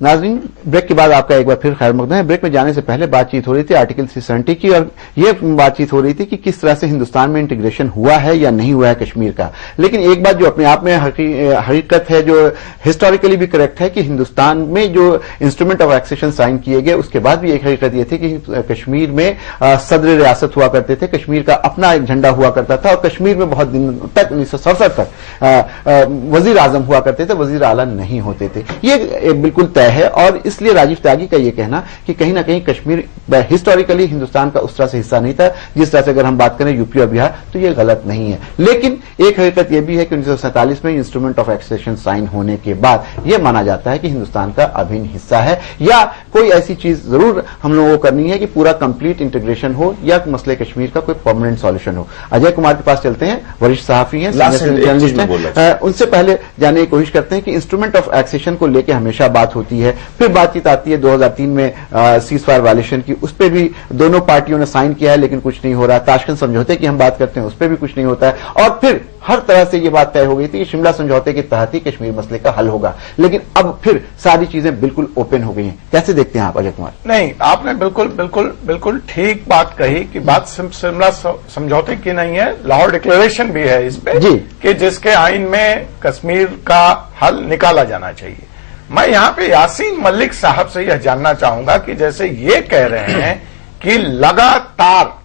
नाज़रीन, ब्रेक के बाद आपका एक बार फिर खैर मकदम है। ब्रेक में जाने से पहले बातचीत हो रही थी आर्टिकल 370 की, और यह बातचीत हो रही थी कि किस तरह से हिंदुस्तान में इंटीग्रेशन हुआ है या नहीं हुआ है कश्मीर का। लेकिन एक बात जो अपने आप में हकीकत है, जो हिस्टोरिकली भी करेक्ट है, कि हिंदुस्तान में जो इंस्ट्रूमेंट ऑफ एक्सेशन साइन किए गए उसके बाद भी एक हकीकत यह थी कि कश्मीर में सदर रियासत हुआ करते थे, कश्मीर का अपना एक झंडा हुआ करता था, और कश्मीर में बहुत दिन तक 1967 तक वजीर आजम हुआ करते थे, वजीर आला नहीं होते थे। ये बिल्कुल तय है, और इसलिए राजीव त्यागी का यह कहना कि कहीं ना कहीं कश्मीर हिस्टोरिकली हिंदुस्तान का उस तरह से हिस्सा नहीं था जिस तरह से अगर हम बात करें यूपी और बिहार, तो यह गलत नहीं है। लेकिन एक हकीकत यह भी है कि 1947 में इंस्ट्रूमेंट ऑफ एक्सेशन साइन होने के बाद यह माना जाता है कि हिंदुस्तान का अभिन्न हिस्सा है, या कोई ऐसी चीज जरूर हम लोगों को करनी है कि पूरा कंप्लीट इंटीग्रेशन हो या मसले कश्मीर का कोई परमानेंट सॉल्यूशन हो। अजय कुमार के पास चलते हैं, वरिष्ठ सहाफी हैं, जर्नलिस्ट हैं। उनसे पहले जानने की कोशिश करते हैं कि इंस्ट्रूमेंट ऑफ एक्सेशन को लेकर हमेशा बात होती है, फिर बातचीत आती है 2003 में सीज फायर वायलेशन की, उस पर भी दोनों पार्टियों ने साइन किया है लेकिन कुछ नहीं हो रहा। ताशकंद समझौते की हम बात करते हैं, उस पर भी कुछ नहीं होता है, और फिर हर तरह से यह बात तय हो गई थी कि शिमला समझौते के तहत ही कश्मीर मसले का हल होगा। लेकिन अब फिर सारी चीजें बिल्कुल ओपन हो गई हैं। कैसे देखते हैं आप अजय कुमार? नहीं, आपने बिल्कुल बिल्कुल बिल्कुल ठीक बात कही कि बात शिमला समझौते की नहीं है, लाहौर डिक्लेरेशन भी है इस पे जी, कि जिसके आइन में कश्मीर का हल निकाला जाना चाहिए। मैं यहां पे यासीन मलिक साहब से यह जानना चाहूंगा कि जैसे ये कह रहे हैं कि लगातार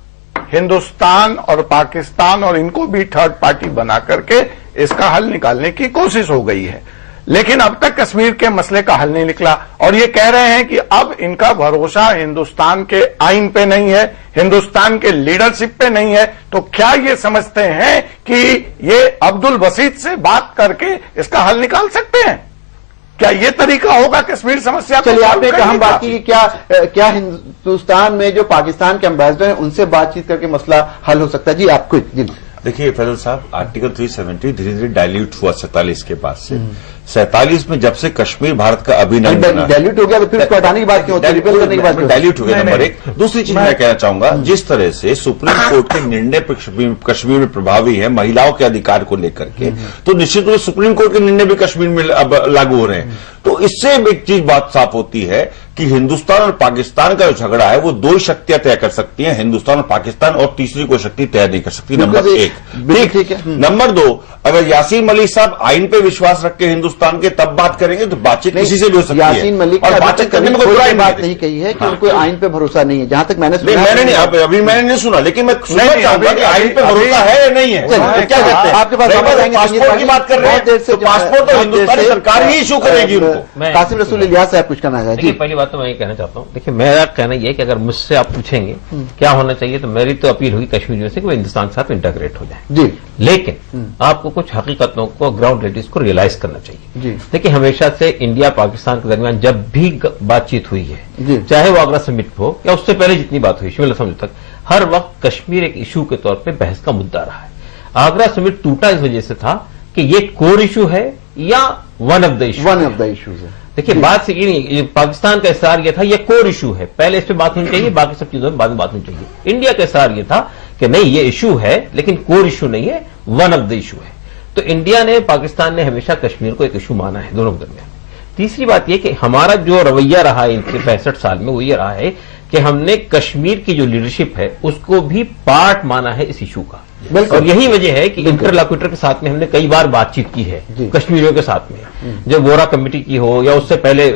हिंदुस्तान और पाकिस्तान और इनको भी थर्ड पार्टी बना करके इसका हल निकालने की कोशिश हो गई है, लेकिन अब तक कश्मीर के मसले का हल नहीं निकला, और ये कह रहे हैं कि अब इनका भरोसा हिंदुस्तान के आइन पे नहीं है, हिंदुस्तान के लीडरशिप पे नहीं है, तो क्या ये समझते हैं कि ये अब्दुल बसीत से बात करके इसका हल निकाल सकते हैं? क्या ये तरीका होगा कश्मीर समस्या को? चलिए, आपने हम बात की कि क्या हिंदुस्तान में जो पाकिस्तान के एम्बेसडर हैं उनसे बातचीत करके मसला हल हो सकता है? जी, आप कुछ। जी देखिए फैजल साहब, आर्टिकल 370 धीरे धीरे डायल्यूट हुआ 47 के बाद से। 47 में जब से कश्मीर भारत का अभिन्न डायल्यूट हो गया, तो फिर उसको हटाने की बात क्यों होती है? रिपेल करने की बात क्यों? डायल्यूट हो गया, नंबर एक। दूसरी चीज मैं कहना चाहूंगा, जिस तरह से सुप्रीम कोर्ट के निर्णय कश्मीर में प्रभावी है महिलाओं के अधिकार को लेकर के, तो निश्चित रूप से सुप्रीम कोर्ट के निर्णय भी कश्मीर में अब लागू हो रहे हैं। तो इससे एक चीज बात साफ होती है कि हिंदुस्तान और पाकिस्तान का जो झगड़ा है वो दो ही शक्तियां तय कर सकती हैं, हिंदुस्तान और पाकिस्तान, और तीसरी कोई शक्ति तय नहीं कर सकती। नंबर एक। ठीक है। नंबर दो, अगर यासीन मलिक साहब आइन पे विश्वास रख के हिंदुस्तान के तब बात करेंगे तो बातचीत किसी से भी हो सकती है। यासीन मलिक और बातचीत करने में कोई बात नहीं कही है कि उनको आइन पे भरोसा नहीं है, जहां तक मैंने सुना। मैंने नहीं, अभी मैंने नहीं सुना, लेकिन मैं सुनना चाहूंगा कि आइन पे भरोसा है या नहीं है। क्या कहते हैं? आपके पास पासपोर्ट की बात कर रहे हैं तो पासपोर्ट तो हिंदुस्तानी सरकार ही इशू करेगी उनको। कासिम रसूल इलियास साहब कुछ कहना है? देखिए, पहली बात तो मैं ये कहना चाहता हूँ, देखिए मेरा कहना यह है कि अगर मुझसे आप पूछेंगे क्या होना चाहिए, तो मेरी तो अपील होगी कश्मीर से कि वो हिंदुस्तान के साथ इंटीग्रेट हो जाए जी। लेकिन आपको कुछ हकीकतों को, ग्राउंड रियलिटीज को रियलाइज करना चाहिए जी। देखिए, हमेशा से इंडिया पाकिस्तान के दरमियान जब भी बातचीत हुई है, चाहे वो आगरा समिट हो या उससे पहले जितनी बात हुई शिमला समझौते तक, हर वक्त कश्मीर एक इशू के तौर पर बहस का मुद्दा रहा है। आगरा समिट टूटा इस वजह से था कि ये कोर इशू है या वन ऑफ द इशूज है। देखिए, बात से ये नहीं, पाकिस्तान का इसरार यह था ये कोर इशू है, पहले इस पे बात होनी चाहिए, बाकी सब चीजों में बाद में बात होनी चाहिए। इंडिया का इसरार यह था कि नहीं, ये इशू है लेकिन कोर इशू नहीं है, वन ऑफ द इशू है। तो इंडिया ने, पाकिस्तान ने हमेशा कश्मीर को एक इशू माना है दोनों के दरमियान। तीसरी बात यह कि हमारा जो रवैया रहा है इनके 65 साल में, वो ये रहा है कि हमने कश्मीर की जो लीडरशिप है उसको भी पार्ट माना है इस इशू का, और यही वजह है कि इंटरलॉक्यूटर के साथ में हमने कई बार बातचीत की है कश्मीरियों के साथ में, जब वोरा कमेटी की हो या उससे पहले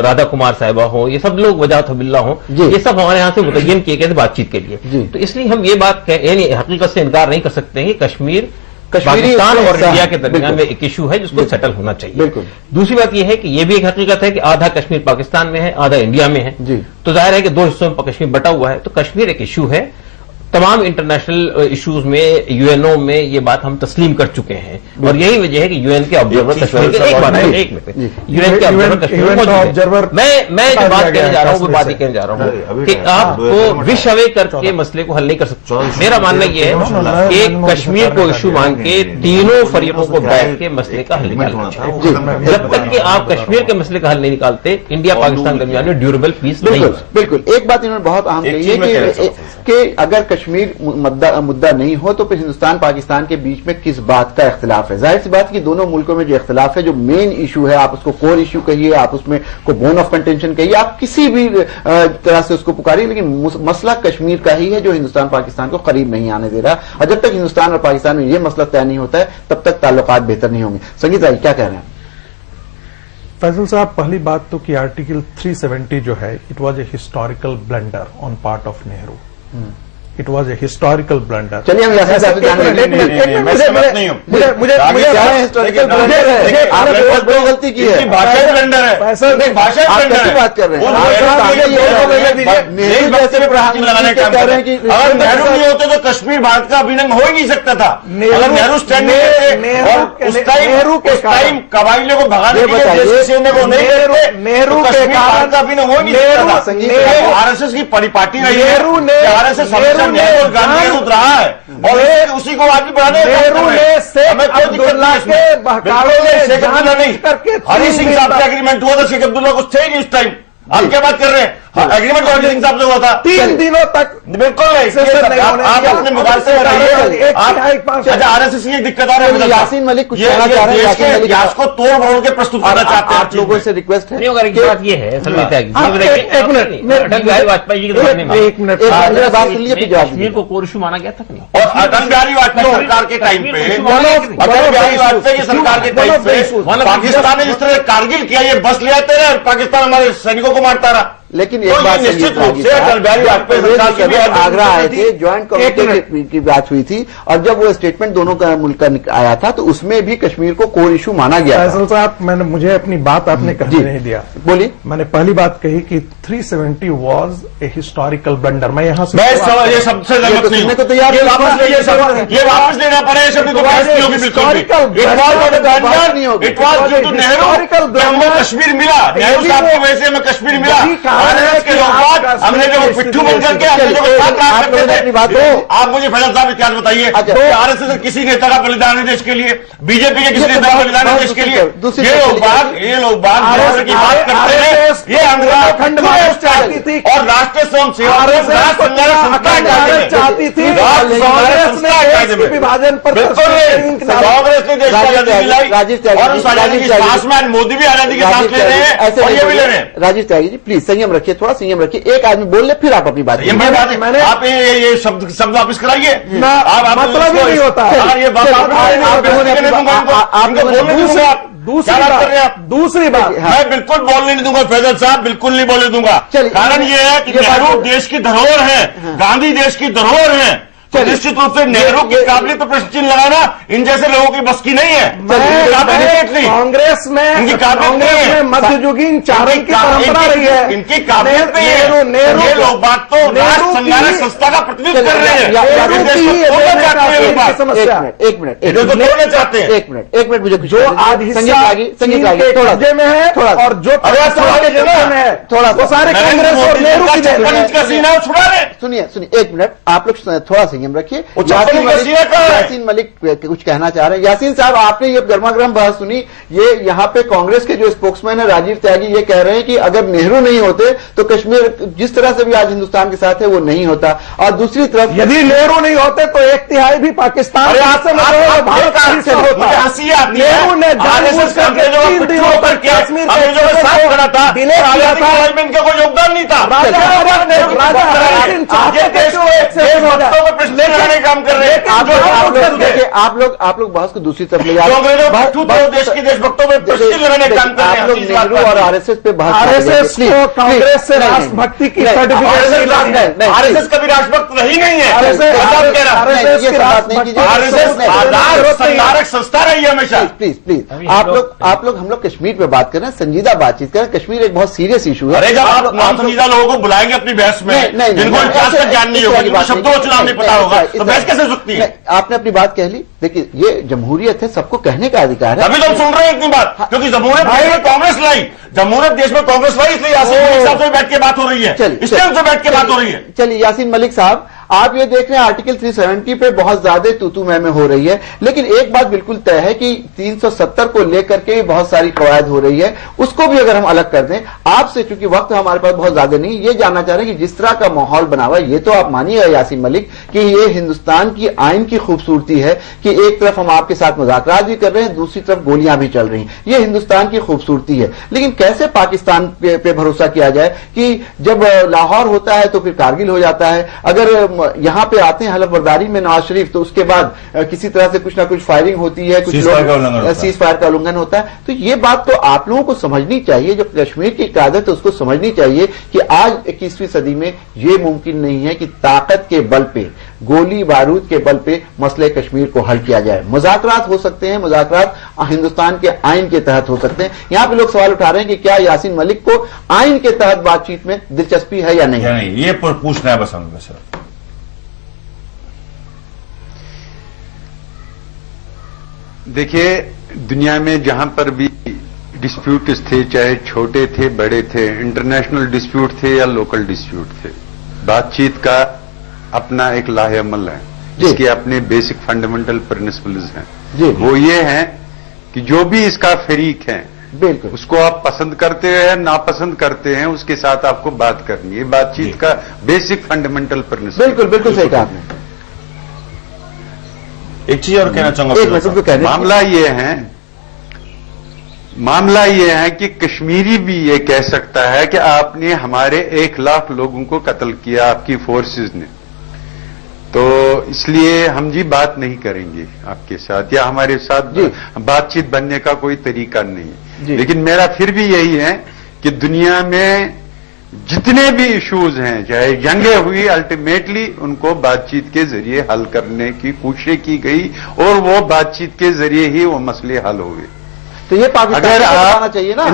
राधा कुमार साहिबा हो, ये सब लोग वजाहत बिल्ला हो, ये सब हमारे यहाँ से मुतय्यन किए गए थे बातचीत के लिए। तो इसलिए हम ये बात हकीकत से इनकार नहीं कर सकते हैं कि कश्मीर पाकिस्तान और इंडिया के दरमियान में एक इशू है जिसको सेटल होना चाहिए। दूसरी बात यह है कि यह भी एक हकीकत है कि आधा कश्मीर पाकिस्तान में है, आधा इंडिया में है, तो जाहिर है कि दो हिस्सों में कश्मीर बटा हुआ है। तो कश्मीर एक इशू है, तमाम इंटरनेशनल इश्यूज में, यूएनओ में ये बात हम तस्लीम कर चुके हैं, और यही वजह है कि यूएन के ऑब्जर्वर कश्मीर के यूएन के ऑब्जर्वर कश्मीर में मैं जो बात कहने जा रहा हूँ वो बात ही कहने जा रहा हूँ कि आपको विश अवे करके मसले को हल नहीं कर सकते। मेरा मानना यह है कि कश्मीर को इशू मान के तीनों फरीकों को बैठ के मसले का हल निकालना चाहिए। जब तक कि आप कश्मीर के मसले का हल नहीं निकालते, इंडिया पाकिस्तान के दरमियान में ड्यूरेबल पीस नहीं। बिल्कुल, एक बात इन्होंने बहुत अहम कही है कि अगर कश्मीर मुद्दा नहीं हो तो फिर हिंदुस्तान पाकिस्तान के बीच में किस बात का इख्तिलाफ है? जाहिर सी बात कि दोनों मुल्कों में जो इख्तिलाफ है, जो मेन इशू है, आप उसको कोर इशू कहिए, आप उसमें को बोन ऑफ कंटेंशन कहिए, आप किसी भी तरह से उसको पुकारिए, लेकिन मसला कश्मीर का ही है जो हिंदुस्तान पाकिस्तान को करीब नहीं आने दे रहा। और जब तक हिंदुस्तान और पाकिस्तान में यह मसला तय नहीं होता है तब तक ताल्लुकात बेहतर नहीं होंगे। संगीत भाई क्या कह रहे हैं? फैसल साहब, पहली बात तो कि आर्टिकल 370 जो है, it was a historical blunder on part of Nehru. It was a historical blunder. चलिए हम यासीन साहब से जानने मैं सहमत नहीं हूँ। मुझे हिस्टोरिकल ब्लंडर है, आपने बहुत बड़ी गलती की है। भाषा ब्लंडर है, नहीं भाषा आप ब्लंडर कैसे है। बात कर रहे हैं? नेहरू जैसे प्रधानमंत्री लगाने का कह रहे हैं कि अगर नेहरू नहीं होते तो कश्मीर भारत का अभिन्न हो ही नहीं सकता था। अगर नेहरू स्टैंड नहीं और उस टाइम कबाइलियों को भगाने के लिए देश की सेना को नहीं करते, नेहरू के भारत का अभिन्न हो ही नहीं सकता था। आरएसएस की परिपाटी रही है, आरएसएस हमेशा नेहरू और गांधी के विरुद्ध रहा है और उसी को आगे बढ़ाने नेहरू ने शेख अब्दुल्ला के बहकावे में शेख अब्दुल्ला नहीं, हरी सिंह साहब का एग्रीमेंट हुआ था, शेख अब्दुल्ला कुछ थे ही नहीं उस टाइम। आप क्या बात कर रहे हैं? एग्रीमेंट हरी सिंह साहब से हुआ था 3 दिनों तक। बिल्कुल नहीं, आप अपने मोबाइल से बताइए। अच्छा, आरएसएस की दिक्कत आ रही है। यासीन मलिक कुछ कहना चाह रहे हैं? यासीन मलिक गैस को तोड़ मोड़ के प्रस्तुत करना चाहते हैं। आप लोगों से रिक्वेस्ट है बात ये है, असल में अटल बिहारी वाजपेयी जी के जमाने में एक मिनट बात सुन लीजिए, कश्मीर को कोर इशू माना गया था कि नहीं? और अटल बिहारी वाजपेयी सरकार के टाइम पे, अटल बिहारी वाजपेयी की सरकार के टाइम पे पाकिस्तान ने जिस तरह कारगिल किया, ये बस ले आते रहे और पाकिस्तान हमारे सैनिकों को मारता रहा। लेकिन एक बात निश्चित रूप से अटल बिहारी वाजपेयी सरकार की भी आगरा आए थे, ज्वाइंट कमेटी की बात हुई थी और जब वो स्टेटमेंट दोनों का मुल्क का आया था तो उसमें भी कश्मीर को कोर इशू माना गया। फैसल साहब, मैंने मुझे अपनी बात आपने कहने नहीं दिया। बोलिए। मैंने पहली बात कही कि 370 वॉज ए हिस्टोरिकल ब्लंडर। मैं यहाँ से ये सबसे सहमत नहीं हूं। तो तैयार ये वापस लेना पड़े, ये शब्द तो बहस नहीं होगी बिल्कुल भी। It was due to Nehru हमको कश्मीर मिला, नेहरू साहब की वजह से हमें कश्मीर मिला। आरएसएस के लोग हमने जो पिट्ठू बन करके हमने जो साथ करते थे। आप मुझे फैसल साहब इतिहास बताइए, आरएसएस किसी नेता का बलिदान है देश के लिए, बीजेपी के किसी नेता का बलिदान है देश के लिए? ये लोग बात की बात करते हैं, ये खंड चाहती थी और राष्ट्रीय स्वयं सेवक चाहती थी विभाजन पर कांग्रेस ने देश को आजादी दिलाई और उस आजादी की सांस में मोदी भी आजादी की सांस ले रहे हैं और ये भी ले रहे हैं। राजेश त्यागी जी प्लीज संयम रखिए, थोड़ा संयम रखिए। एक आदमी बोल ले फिर आप अपनी बात। मैंने आप ये शब्द वापिस कराइए, मतलब ही नहीं होता है। दूसरी बात मैं बिल्कुल बोलने नहीं दूंगा फैजल साहब, बिल्कुल नहीं बोलने दूंगा। कारण ये है कि नेहरू देश की धरोहर है, गांधी देश की धरोहर है, तो निश्चित रूप से नेहरू की काबिलियत पर प्रश्न चिन्ह लगाना इन जैसे लोगों की बस की नहीं है। कांग्रेस में मध्ययुगीन चारण की परंपरा रही है, इनकी काबिलियत नहीं है। ये लोग बात तो राष्ट्र संघालय संस्था का प्रतिनिधित्व कर रहे हैं। एक मिनट मुझे जो आज संजय में है और जो थोड़ा वो सारे कांग्रेस और नेहरू की सीना छुड़ा रहे। सुनिए एक मिनट, आप लोग थोड़ा संयम रखिए। यासीन मलिक कुछ कहना चाह रहे हैं। यासीन साहब, आपने ये गर्मा गर्म बात सुनी, ये यहाँ पे कांग्रेस के जो स्पोक्समैन है राजीव त्यागी ये कह रहे हैं कि अगर नेहरू नहीं होते तो कश्मीर जिस तरह से भी आज हिंदुस्तान के साथ है वो नहीं होता। और दूसरी तरफ यदि नेहरू नहीं होते तो 1/3 भी पाकिस्तान भारत का हिस्सा होता। नेहरू ने जानबूझकर 3 दिनों पर कश्मीर का कोई योगदान नहीं था। काम कर रहे हैं आप लोग बहस को दूसरी तरफ ले जा रहे हैं। देश के देशभक्तों में प्रश्न लगाने का काम कर रहे हैं। आप लोग नेहरू और आरएसएस पे बहस, आरएसएस को कांग्रेस से राष्ट्रभक्ति की सर्टिफिकेट, आरएसएस कभी राष्ट्रभक्त रही नहीं है। आरएसएस संधारक संस्था रही है हमेशा। प्लीज आप लोग हम लोग कश्मीर पे बात कर रहे हैं, संजीदा बातचीत कर रहे हैं। कश्मीर एक बहुत सीरियस इशू है। अरे जब आप नामसंजीदा लोगों को बुलाएंगे अपनी बहस में, जिनको इतिहास का ज्ञान नहीं होगा, शब्दों का चुनाव नहीं पता होगा, तो बहस कैसे सकती है? आपने अपनी बात कह ली। देखिए, ये जमहूरियत है, सबको कहने का अधिकार है। अभी तो हम सुन रहे हैं इतनी बात, क्योंकि जमहूरियत देश में कांग्रेस लाई, जमहूरियत देश में कांग्रेस लाई, इसलिए यासीन मलिक साहब से बैठ के बात हो रही है, इसलिए उनसे बैठ के बात हो रही है। चलिए यासीन मलिक साहब, आप ये देख रहे हैं आर्टिकल 370 पे बहुत ज्यादा तूतू मैं हो रही है, लेकिन एक बात बिल्कुल तय है कि 370 को लेकर के बहुत सारी कवायद हो रही है, उसको भी अगर हम अलग कर दें। आपसे चूंकि वक्त हमारे पास बहुत ज्यादा नहीं, ये जानना चाह रहे हैं कि जिस तरह का माहौल बना हुआ है, ये तो आप मानिएगा यासीन मलिक कि ये हिंदुस्तान की आइन की खूबसूरती है कि एक तरफ हम आपके साथ मुज़ाकरात भी कर रहे हैं, दूसरी तरफ गोलियां भी चल रही हैं। ये हिंदुस्तान की खूबसूरती है। लेकिन कैसे पाकिस्तान पे भरोसा किया जाए कि जब लाहौर होता है तो फिर कारगिल हो जाता है, अगर यहां पे आते हैं हलफ बर्दारी में नवाज शरीफ तो उसके बाद किसी तरह से कुछ ना कुछ फायरिंग होती है, कुछ सीज फायर का उल्लंघन होता है। तो ये बात तो आप लोगों को समझनी चाहिए, जो कश्मीर की क़यादत है उसको समझनी चाहिए कि आज 21वीं सदी में ये मुमकिन नहीं है कि ताकत के बल पे, गोली बारूद के बल पे मसले कश्मीर को हल किया जाए। मुज़ाकरात हो सकते हैं, मुज़ाकरात हिंदुस्तान के आइन के तहत हो सकते हैं। यहां पे लोग सवाल उठा रहे हैं कि क्या यासीन मलिक को आइन के तहत बातचीत में दिलचस्पी है या नहीं? ये पूछना है बस हमें सर। देखिए, दुनिया में जहां पर भी डिस्प्यूट्स थे, चाहे छोटे थे बड़े थे, इंटरनेशनल डिस्प्यूट थे या लोकल डिस्प्यूट थे, बातचीत का अपना एक लाहे-अमल है, जिसके अपने बेसिक फंडामेंटल प्रिंसिपल्स हैं। वो ये हैं कि जो भी इसका फरीक है, बिल्कुल, उसको आप पसंद करते हैं नापसंद करते हैं, उसके साथ आपको बात करनी है। बातचीत का बेसिक फंडामेंटल प्रिंसिपल। बिल्कुल बिल्कुल सही कहा आपने। एक चीज और कहना चाहूंगा, मामला ये है कि कश्मीरी भी ये कह सकता है कि आपने हमारे 1 लाख लोगों को कत्ल किया, आपकी फोर्सेस ने, तो इसलिए हम जी बात नहीं करेंगे आपके साथ, या हमारे साथ बातचीत बनने का कोई तरीका नहीं। लेकिन मेरा फिर भी यही है कि दुनिया में जितने भी इश्यूज हैं, चाहे जंगें हुई, अल्टीमेटली उनको बातचीत के जरिए हल करने की कोशिश की गई और वो बातचीत के जरिए ही वो मसले हल हुए। तो ये पाकिस्तानियों को बताना चाहिए ना,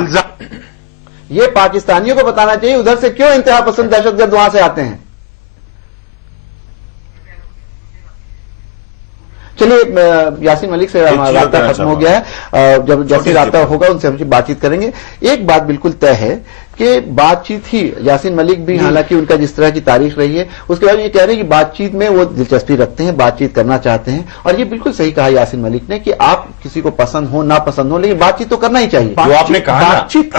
ये पाकिस्तानियों को बताना चाहिए उधर से क्यों इंतहा पसंद दहशतगर्द वहां से आते हैं। चलिए, यासीन मलिक से हमारा राब्ता खत्म हो गया है। जब जैसे राब्ता होगा उनसे हम बातचीत करेंगे। एक बात बिल्कुल तय है कि बातचीत ही, यासीन मलिक भी हालांकि उनका जिस तरह की तारीख रही है उसके बाद ये कह रहे हैं कि बातचीत में वो दिलचस्पी रखते हैं, बातचीत करना चाहते हैं। और ये बिल्कुल सही कहा यासीन मलिक ने कि आप किसी को पसंद हो ना पसंद हो, लेकिन बातचीत तो करना ही चाहिए। जो आपने कहा बातचीत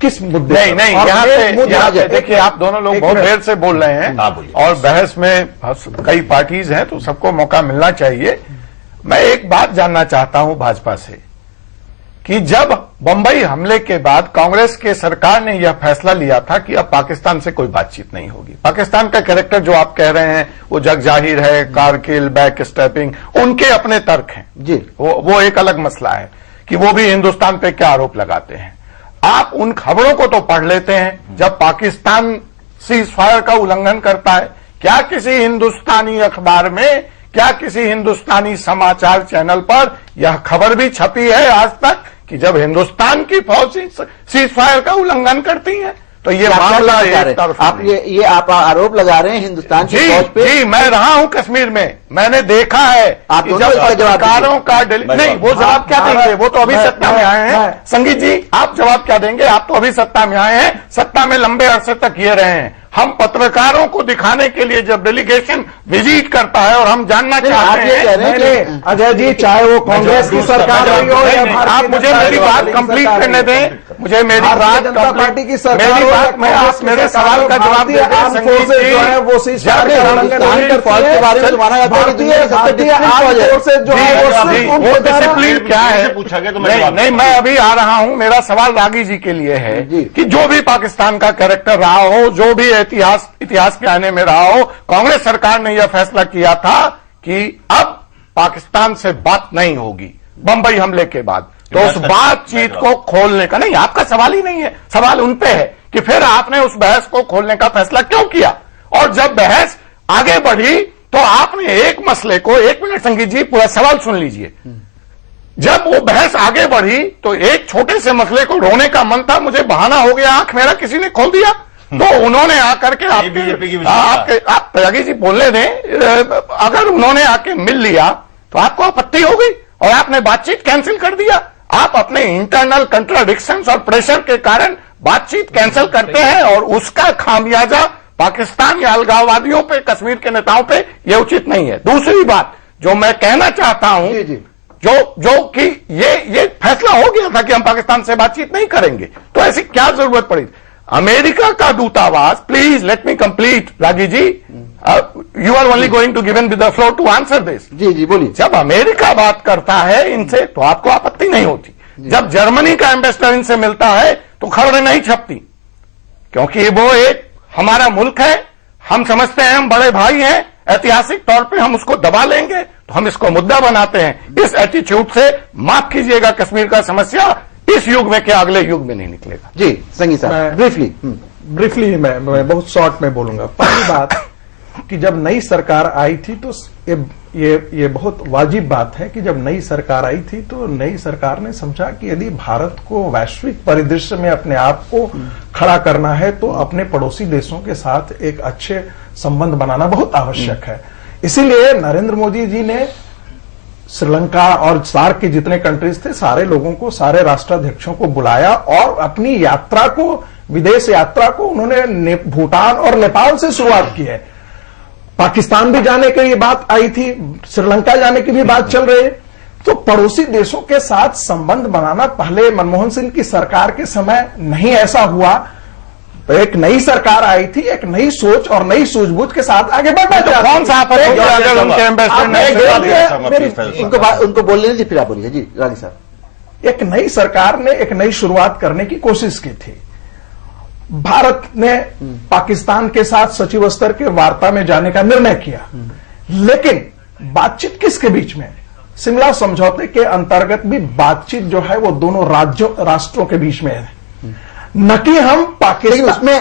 किस मुद्दे? नहीं, यहाँ पे देखिए, आप दोनों लोग बहुत देर से बोल रहे हैं और बहस में कई पार्टीज हैं तो सबको मौका मिलना चाहिए। मैं एक बात जानना चाहता हूं भाजपा से कि जब बंबई हमले के बाद कांग्रेस के सरकार ने यह फैसला लिया था कि अब पाकिस्तान से कोई बातचीत नहीं होगी, पाकिस्तान का कैरेक्टर जो आप कह रहे हैं वो जग जाहिर है, कारगिल, बैक स्टेपिंग, उनके अपने तर्क हैं जी, वो एक अलग मसला है कि वो भी हिंदुस्तान पे क्या आरोप लगाते हैं। आप उन खबरों को तो पढ़ लेते हैं जब पाकिस्तान सीज फायर का उल्लंघन करता है। क्या किसी हिंदुस्तानी अखबार में, क्या किसी हिंदुस्तानी समाचार चैनल पर यह खबर भी छपी है आज तक कि जब हिंदुस्तान की फौज सीज फायर का उल्लंघन करती है? तो ये मामला आप ये आप आरोप लगा रहे हैं हिंदुस्तान की फौज पे। जी, मैं रहा हूं कश्मीर में, मैंने देखा है आप जब पत्रकारों का नहीं, वो जवाब क्या देंगे? वो तो अभी सत्ता में आए हैं। संगीत जी, आप जवाब क्या देंगे? आप तो अभी सत्ता में आए हैं, सत्ता में लंबे अरसे तक ये रहे हैं। हम पत्रकारों को दिखाने के लिए जब डेलीगेशन विजिट करता है और हम जानना चाहते हैं, अजय जी, चाहे वो कांग्रेस की सरकार रही हो या आप मुझे मेरी बात कंप्लीट करने दें, मुझे मेरी बात जनता पार्टी की सरकार, मेरी बात में आप मेरे सवाल का जवाब दे दें। संगीत जी, जो है वो फौज के बारे में माना जाता है कि दुनिया की सबसे वो डिसिप्लिन क्या है पूछा गया तो नहीं, मैं अभी आ रहा हूं। मेरा सवाल रागी जी के लिए है कि जो भी पाकिस्तान का कैरेक्टर रहा हो, जो भी इतिहास के आने में रहा हो, कांग्रेस सरकार ने यह फैसला किया था कि अब पाकिस्तान से बात नहीं होगी बंबई हमले के बाद। तो उस बातचीत को खोलने का नहीं, आपका सवाल ही नहीं है, सवाल उन पे है कि फिर आपने उस बहस को खोलने का फैसला क्यों किया। और जब बहस आगे बढ़ी तो आपने एक मसले को, 1 मिनट संगीत जी, पूरा सवाल सुन लीजिए। जब वो बहस आगे बढ़ी तो एक छोटे से मसले को रोने का मन था, मुझे बहाना हो गया, आंख मेरा किसी ने खोल दिया, तो उन्होंने आकर के आप त्यागी जी बोलने दें, अगर उन्होंने आके मिल लिया तो आपको आपत्ति हो गई और आपने बातचीत कैंसिल कर दिया। आप अपने इंटरनल कंट्राडिक्शंस और प्रेशर के कारण बातचीत कैंसिल करते हैं और उसका खामियाजा पाकिस्तान या अलगाववादियों पे, कश्मीर के नेताओं पे यह उचित नहीं है। दूसरी बात जो मैं कहना चाहता हूं, जी, जी। जो कि ये फैसला हो गया था कि हम पाकिस्तान से बातचीत नहीं करेंगे, तो ऐसी क्या जरूरत पड़ी? अमेरिका का दूतावास, please let me complete, Raji ji, you are only going to given the floor to answer this. जी जी बोलिए। जब अमेरिका बात करता है इनसे तो आपको आपत्ति नहीं होती, जब जर्मनी का एम्बेसडर इनसे मिलता है तो खबरें नहीं छपती, क्योंकि वो एक हमारा मुल्क है, हम समझते हैं हम बड़े भाई हैं, ऐतिहासिक तौर पे हम उसको दबा लेंगे, तो हम इसको मुद्दा बनाते हैं। इस एटीट्यूड से, माफ कीजिएगा, कश्मीर का समस्या इस युग में क्या अगले युग में नहीं निकलेगा। जी संगी साहब ब्रीफली मैं बहुत शॉर्ट में बोलूंगा। पहली बात कि जब नई सरकार आई थी तो ये बहुत वाजिब बात है कि जब नई सरकार आई थी तो नई सरकार ने समझा कि यदि भारत को वैश्विक परिदृश्य में अपने आप को खड़ा करना है तो अपने पड़ोसी देशों के साथ एक अच्छे संबंध बनाना बहुत आवश्यक है। इसीलिए नरेंद्र मोदी जी ने श्रीलंका और सार्क के जितने कंट्रीज थे सारे लोगों को, सारे राष्ट्राध्यक्षों को बुलाया और अपनी यात्रा को, विदेश यात्रा को उन्होंने भूटान और नेपाल से शुरुआत की है। पाकिस्तान भी जाने की बात आई थी, श्रीलंका जाने की भी बात चल रही है। तो पड़ोसी देशों के साथ संबंध बनाना पहले मनमोहन सिंह की सरकार के समय नहीं ऐसा हुआ। एक नई सरकार आई थी, एक नई सोच और नई सूझबूझ के साथ आगे बढ़ना चाहती है। कौन सा अगर उनके एम्बेसडर उनको बोलने दीजिए, फिर आप बोलिए। जी रानी साहब। एक नई सरकार ने एक नई शुरुआत करने की कोशिश की थी। भारत ने पाकिस्तान के साथ सचिव स्तर के वार्ता में जाने का निर्णय किया, लेकिन बातचीत किसके बीच में? शिमला समझौते के अंतर्गत भी बातचीत जो है वो दोनों राष्ट्रों के बीच में है, न कि हम पाकिस्तान उसमें।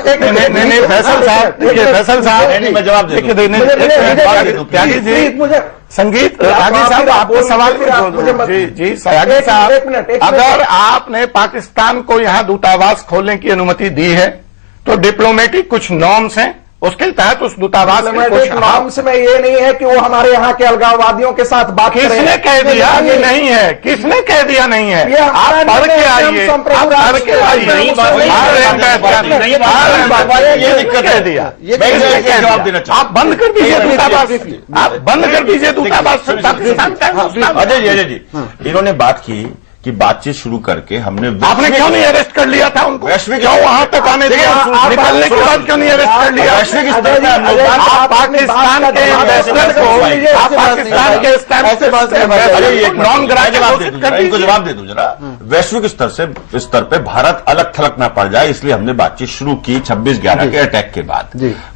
नहीं फैसल साहब, मैं जवाब दे मुझे संगीत रागी साहब आपको सवाल जी सयागी साहब, अगर आपने पाकिस्तान को यहां दूतावास खोलने की अनुमति दी है तो डिप्लोमेटिक कुछ नॉर्म्स हैं, उसके तहत उस दूतावास में कुछ नॉर्म्स में ये नहीं है कि वो हमारे यहाँ के अलगाववादियों के साथ बात करें। किसने कह दिया ये नहीं है? किसने कह दिया नहीं है? आप पढ़ के आइए, आप पढ़ के आइए। ये दिक्कत कह दिया, जवाब देना चाहूँ। आप बंद कर दीजिए दूतावास, आप बंद कर दीजिए दूतावास। अजय जी, इन्होंने बात की कि बातचीत शुरू करके हमने, आपने क्यों नहीं अरेस्ट कर लिया था उनको? वैश्विक क्यों वहां तक आने दिया? निकलने के बाद क्यों नहीं अरेस्ट कर लिया? वैश्विक स्तर पे आप पाकिस्तान के एम्बेसडर को, आप पाकिस्तान के नॉन ग्रेजुएट, इनको जवाब दे दूं जरा। वैश्विक स्तर पे भारत अलग थलग ना पड़ जाए, इसलिए हमने बातचीत शुरू की 26/11 के अटैक के बाद।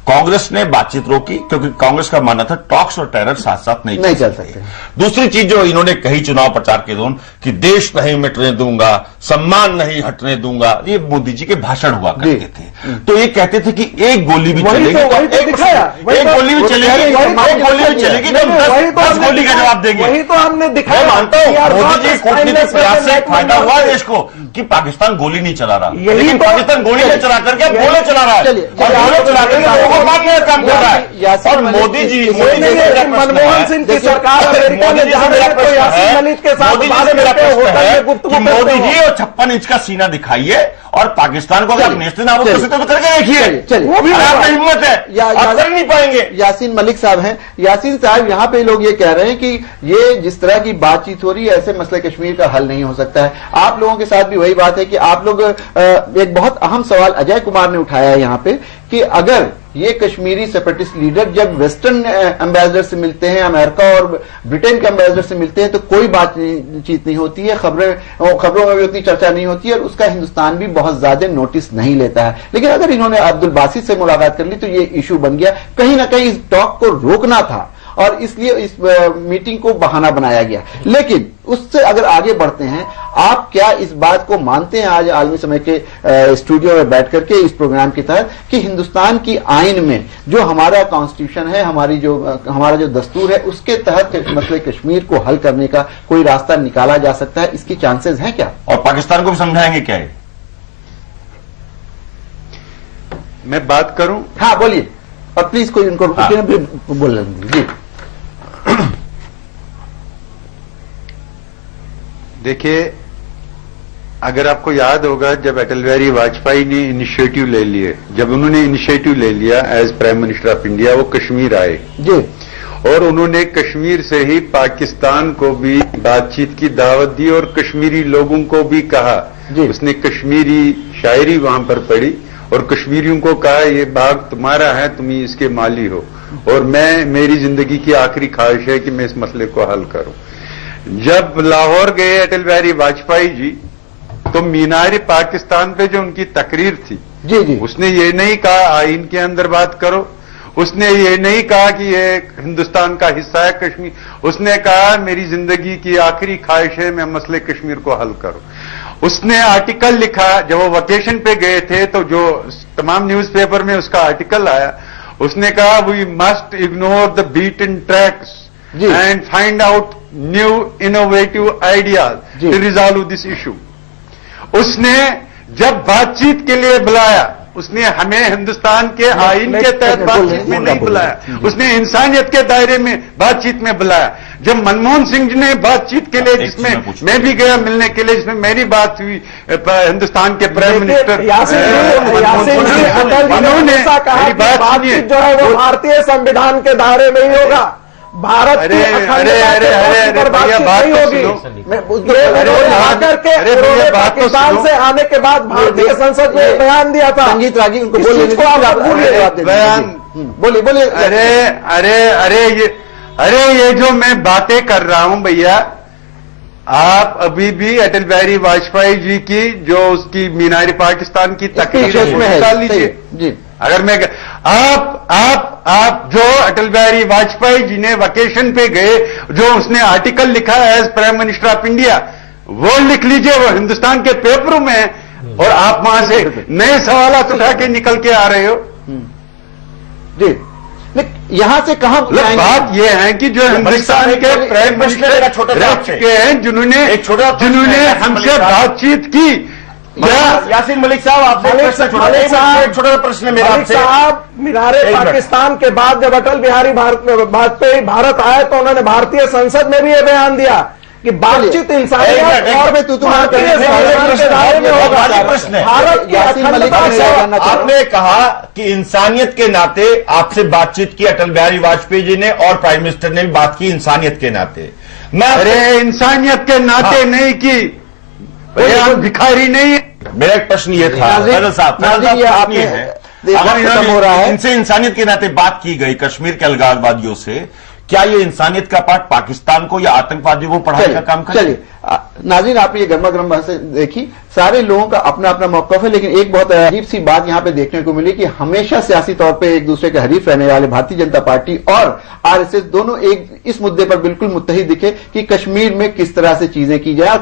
कांग्रेस ने बातचीत रोकी क्योंकि कांग्रेस का मानना था टॉक्स और टेरर साथ साथ नहीं चल सकते। दूसरी चीज जो इन्होंने कही चुनाव प्रचार के दौरान कि देश नहीं मिटने दूंगा, सम्मान नहीं हटने दूंगा, ये मोदी जी के भाषण हुआ करते थे। तो ये कहते थे कि एक गोली भी चलेगी, एक गोली भी चलेगी, एक गोली भी चलेगी तो 10 गोली का जवाब देंगे। वही तो हमने दिखाया। मैं मानता हूं मोदी जी कूटनीतिक प्रयास से फायदा हुआ देश को कि पाकिस्तान गोली नहीं चला रहा, लेकिन पाकिस्तान गोली नहीं चला करके गोले चला रहा है, और गोले चला करके लोगों को मारने का काम कर रहा है। और मोदी जी मनमोहन सिंह की सरकार अमेरिका में जा रही है तो यासीन मलिक के साथ मोदी जी और 56 इंच का सीना दिखाइए और पाकिस्तान को अगर नेस्ते नाबूद कर सकते तो करके देखिए, वो भी आपकी हिम्मत है, आप कर नहीं पाएंगे। यासीन मलिक साहब हैं। यासीन साहब, यहां पे लोग ये कह रहे हैं कि ये जिस तरह की बातचीत हो रही है ऐसे मसले कश्मीर का हल नहीं हो सकता है। आप लोगों के साथ भी वही बात है कि आप लोग, एक बहुत अहम सवाल अजय कुमार ने उठाया है यहां पे कि अगर ये कश्मीरी सेपरेटिस्ट लीडर जब वेस्टर्न एम्बेसडर से मिलते हैं, अमेरिका और ब्रिटेन के एम्बेसडर से मिलते हैं तो कोई बातचीत नहीं होती है, खबरों में भी उतनी चर्चा नहीं होती है और उसका हिंदुस्तान भी बहुत ज्यादा नोटिस नहीं लेता है। लेकिन अगर इन्होंने अब्दुल बासित से मुलाकात कर ली तो ये इशू बन गया। कहीं ना कहीं इस टॉक को रोकना था और इसलिए इस मीटिंग को बहाना बनाया गया। लेकिन उससे अगर आगे बढ़ते हैं, आप क्या इस बात को मानते हैं आज आलमी समय के स्टूडियो में बैठ करके इस प्रोग्राम के तहत कि हिंदुस्तान की आइन में जो हमारा कॉन्स्टिट्यूशन है, हमारा जो दस्तूर है, उसके तहत मसले कश्मीर को हल करने का कोई रास्ता निकाला जा सकता है? इसकी चांसेस हैं क्या? और पाकिस्तान को भी समझाएंगे क्या है? मैं बात करूं? हाँ बोलिए, और प्लीज कोई उनको बोल जी। देखिए, अगर आपको याद होगा, जब अटल बिहारी वाजपेयी ने इनिशिएटिव ले लिए, जब उन्होंने इनिशिएटिव ले लिया as prime minister of India, वो कश्मीर आए जी, और उन्होंने कश्मीर से ही पाकिस्तान को भी बातचीत की दावत दी और कश्मीरी लोगों को भी कहा। उसने कश्मीरी शायरी वहां पर पढ़ी और कश्मीरियों को कहा, ये बाग तुम्हारा है, तुम ही इसके माली हो, और मेरी जिंदगी की आखिरी ख्वाहिश है कि मैं इस मसले को हल करूं। जब लाहौर गए अटल बिहारी वाजपेयी जी, तो मीनार पाकिस्तान पे जो उनकी तकरीर थी, जी जी, उसने ये नहीं कहा आईन के अंदर बात करो, उसने ये नहीं कहा कि ये हिंदुस्तान का हिस्सा है कश्मीर, उसने कहा मेरी जिंदगी की आखिरी ख्वाहिश है मैं मसले कश्मीर को हल करूं। उसने आर्टिकल लिखा, जब वो वेकेशन पे गए थे तो जो तमाम न्यूज़पेपर में उसका आर्टिकल आया, उसने कहा we must ignore the beaten tracks and find out new innovative ideas to resolve this issue. उसने जब बातचीत के लिए बुलाया, उसने हमें हिंदुस्तान के आईन के तहत बातचीत में नहीं बुलाया, उसने इंसानियत के दायरे में बातचीत में बुलाया। जब मनमोहन सिंह जी ने बातचीत के लिए, जिसमें मैं भी गया मिलने के लिए, जिसमें मेरी बात हुई हिंदुस्तान के प्राइम मिनिस्टर, उन्होंने मेरी बात सुनिए, जो है वो भारतीय संविधान के दायरे में ही होगा, भारत की अखंडता पर बातचीत नहीं होगी। आकर के उन्होंने पाकिस्तान से आने के बाद भारतीय संसद में एक बयान दिया था। संगीत रागी उनको बोलिए, बयान बोलिए बोलिए। अरे ये जो मैं बातें कर रहा हूं भैया, आप अभी भी अटल बिहारी वाजपेयी जी की जो उसकी मीनार पाकिस्तान की तकरीर में निकाल लीजिए जी। अगर मैं आप जो अटल बिहारी वाजपेयी जी ने वेकेशन पे गए, जो उसने आर्टिकल लिखा है as prime minister of India, वो लिख लीजिए, वो हिंदुस्तान के पेपरों में है, और आप वहां से नए सवाल उठा के निकल के आ रहे हो जी। यहां से कहां बात यह है कि जो हिंदुस्तान के प्राइम मिनिस्टर रह चुके हैं, जिन्होंने हमसे बातचीत की, यासीन मलिक साहब, आपसे एक छोटा प्रश्न मेरा आपसे। साहब, मीनारे पाकिस्तान के बाद जब अटल बिहारी वाजपेयी भारत आए तो उन्होंने भारतीय संसद में भी ये बयान दिया कि बातचीत इंसानियत और में भारत की अखंडता। आपने कहा कि इंसानियत के नाते आपसे बातचीत की अटल बिहारी वाजपेयी जी ने, और प्राइम मिनिस्टर ने भी बात की इंसानियत के नाते। अरे इंसानियत के नाते नहीं की, हम भिखारी नहीं। मेरा एक प्रश्न ये था, फैजल साहब, आप ये है, अगर इनसे इंसानियत के नाते बात की गई कश्मीर के अलगाववादियों से, क्या ये इंसानियत का पाठ पाकिस्तान को या आतंकवादियों को पढ़ाने का काम करे? चलिए नाज़रीन, आपने ये गर्मा गर्म बात देखी, सारे लोगों का अपना अपना मौक़िफ़ है, लेकिन एक बहुत अजीब सी बात यहां पे देखने को मिली कि हमेशा सियासी तौर पे एक दूसरे के हरीफ रहने वाले भारतीय जनता पार्टी और आरएसएस दोनों एक इस मुद्दे पर बिल्कुल मुत्तहिद दिखे कि कश्मीर में किस तरह से चीजें की जाए, और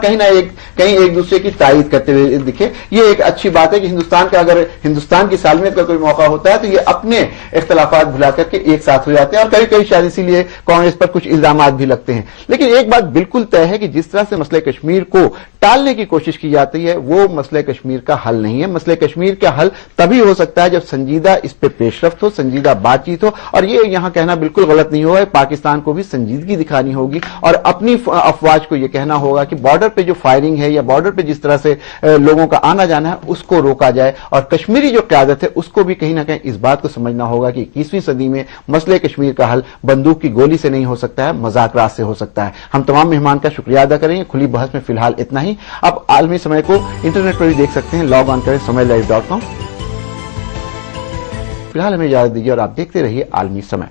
कहीं एक दूसरे की तायीद करते हुए दिखे। ये एक अच्छी बात है कि हिंदुस्तान का, अगर हिंदुस्तान की सालमियत का कोई मौका होता है तो ये अपने इख्तलाफात भुला करके एक साथ हो जाते हैं, और कभी कभी शायद इसीलिए कांग्रेस पर कुछ इल्जामात भी लगते हैं। लेकिन एक बात बिल्कुल तय है कि जिस तरह से मसले कश्मीर को टालने की कोशिश की जाती है, वो मसले कश्मीर का हल नहीं है। मसले कश्मीर का हल तभी हो सकता है जब संजीदा इस पे पेशरफ्त हो, संजीदा बातचीत हो, और ये यहां कहना बिल्कुल गलत नहीं होगा, पाकिस्तान को भी संजीदगी दिखानी होगी और अपनी अफवाज को यह कहना होगा कि बॉर्डर पे जो फायरिंग है या बॉर्डर पे जिस तरह से लोगों का आना जाना है उसको रोका जाए, और कश्मीरी जो क़यादत है उसको भी कहीं ना कहीं इस बात को समझना होगा कि 21वीं सदी में मसले कश्मीर का हल बंदूक की गोली से नहीं हो सकता है, मजाकरात से हो सकता है। हम तमाम मेहमान का शुक्रिया अदा करेंगे। खुली बहस में फिलहाल इतना ही। अब आलमी समय को इंटरनेट पर भी देख सकते हैं, लॉग ऑन करें SamayLive.com। फिलहाल हमें इजाजत दीजिए और आप देखते रहिए आलमी समय।